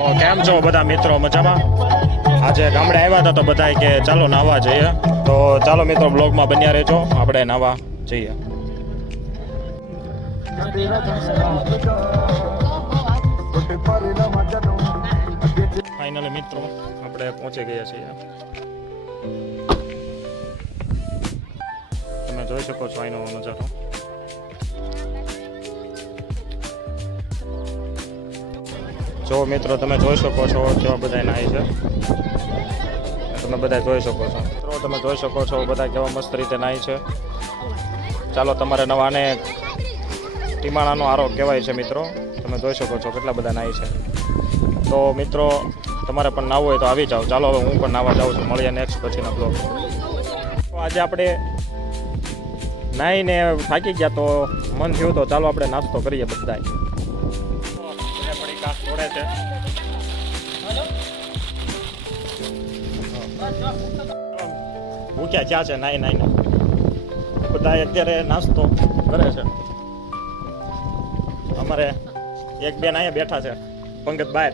કેમ છો બધા મિત્રો? મજામાં? આજે ગામડે આવ્યા હતા તો બધાએ કે ચાલો નાહવા જઈએ, તો ચાલો મિત્રો બ્લોગમાં બન્યા રહેજો, આપણે નાહવા જઈએ. ફાઇનલી મિત્રો આપણે પહોંચી ગયા છીએ. તમે જોઈ શકો છો અહીંનો નજારો. જો મિત્રો તમે જોઈ શકો છો કેવા બધા નાય છે, તમે બધા જોઈ શકો છો. મિત્રો તમે જોઈ શકો છો બધા કેવા મસ્ત રીતે નાય છે. ચાલો તમારે નવાને ટીમાણાનો આરો કહેવાય છે મિત્રો. તમે જોઈ શકો છો કેટલા બધા નાય છે. તો મિત્રો તમારે પણ નાહવું હોય તો આવી જાઓ. ચાલો હવે હું પણ નાહવા જાઉં છું. મળીએ નેક્સ્ટ પછીના બ્લોગ. તો આજે આપણે નાહીને થાકી ગયા તો મન થયું તો ચાલો આપણે નાસ્તો કરીએ બધાય. પડીકા છોડે છે. ભૂખ્યા ક્યાં છે નાઈ નાઈને બધા અત્યારે નાસ્તો કરે છે. અમારે એક બેન અહીંયા બેઠા છે, પંકજ બહાર.